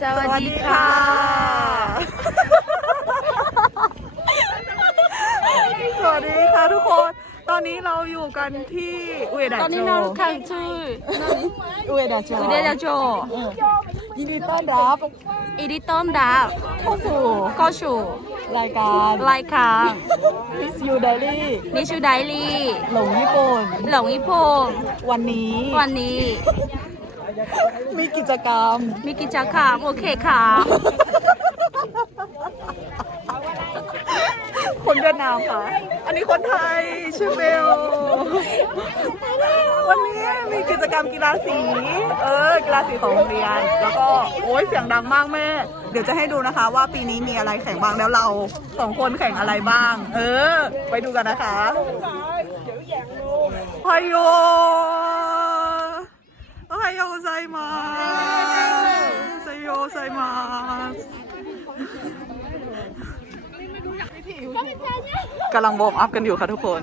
สวัสดีค่ะ สวัสดีค่ะทุกคน ตอนนี้เราอยู่กันที่อุเอดาตอนโจนี้เราขังชื่ออุเอดาโจอุเดยาโจยินดีต้อนรับอิดิต้อนรับเข้าสู่ก็สู่รายการรายการ Miss You Diary นิชูไดลี่หลงญี่ปุ่นหลงญี่ปงวันนี้วันนี้ มีกิจกรรม มีกิจกรรมโอเคค่ะ คนเวียดนามค่ะ อันนี้คนไทยชื่อเบล วันนี้มีกิจกรรมกีฬาสี เออ กีฬาสีของโรงเรียน แล้วก็โอ้ยเสียงดังมากแม่ เดี๋ยวจะให้ดูนะคะว่าปีนี้มีอะไรแข่งบ้างแล้วเราสองคนแข่งอะไรบ้าง เออ ไปดูกันนะคะโอไฮโย โอไฮโยไซมาไซโยไซมากำลังวอร์มอัพกันอยู่ค่ะทุกคน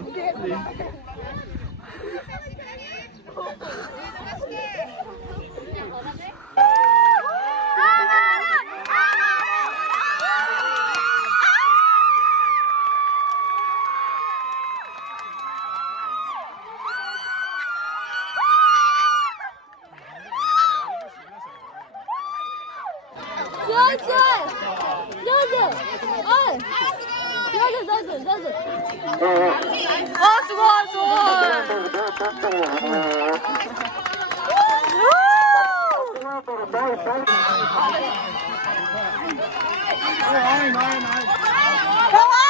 这样子，哎，子样子，这样子，这样子。二十五，二十五。可爱，可爱，可爱。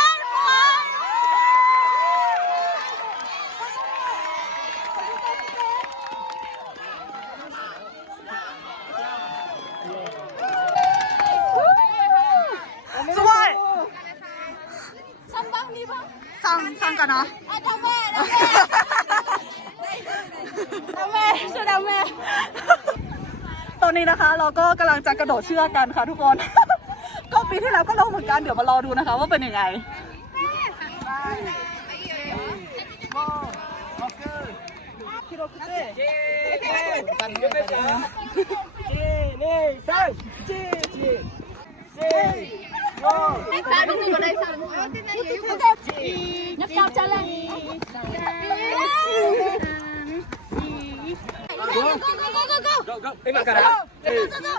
นี้นะคะ เราก็กำลังจะกระโดดเชือกกันค่ะทุกคน ก็ปีที่แล้วก็ลงเหมือนกันเดี๋ยวมารอดูนะคะ ว่าเป็นยังไงนักดาวจะเล่น xuống go go em bạn cả đá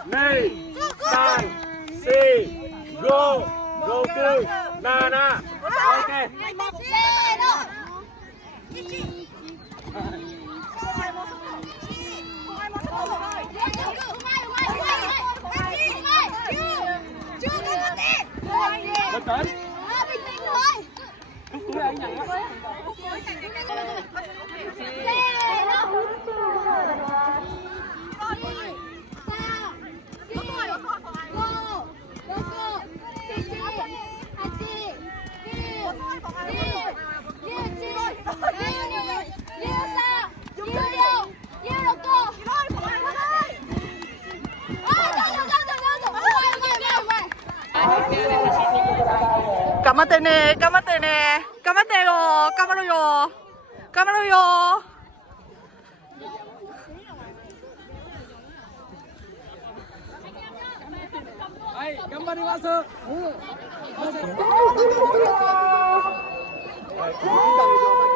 mi san si go go. tư na na. Ok. Let's go. Cámatene, cámatene. 힘든데요. 까마로요. 까마로요. 아이, 간만에 와서. 어, 와서.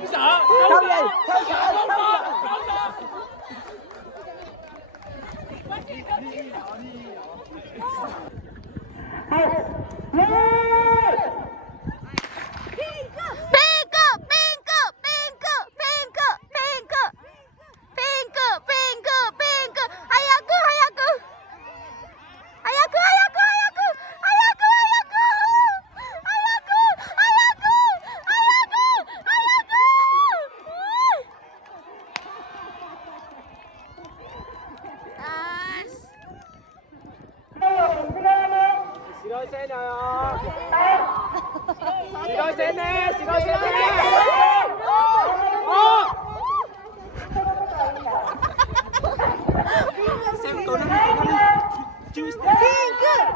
鼓掌高点快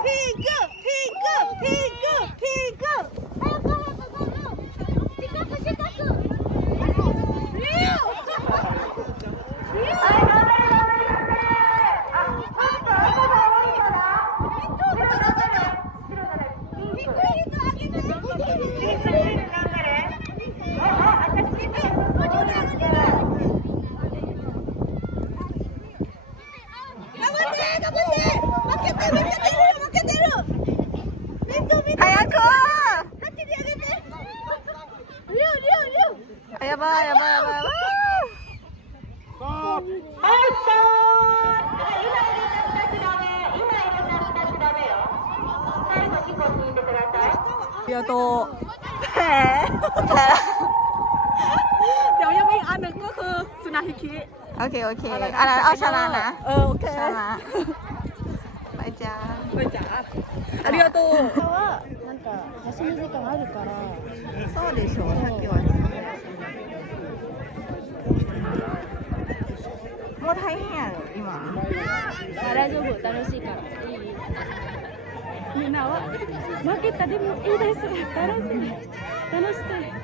pig. 哎呀哥，六六六！哎呀妈呀妈呀妈呀！比较多，哎，然后要为阿能过去是哪一期？OK OK，阿来阿下来啦，嗯 OK，下来，回家，回家。ありがとう。なんか休み時間あるからそうでしょ。さっきはもう大変やろ今。あ大丈夫。楽しいから。いい。みんなは？負けた。でもいいです。楽しい。楽しい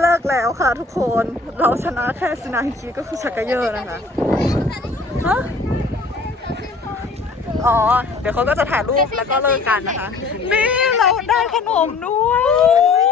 เลิกแล้วค่ะทุกคนเราชนะแค่สินาฮิคิก็คือชักกะเยอร์นะคะฮะอ๋อ เดี๋ยวเขาก็จะถ่ายรูปแล้วก็เลิกกันนะคะ นี่เราได้ขนมด้วย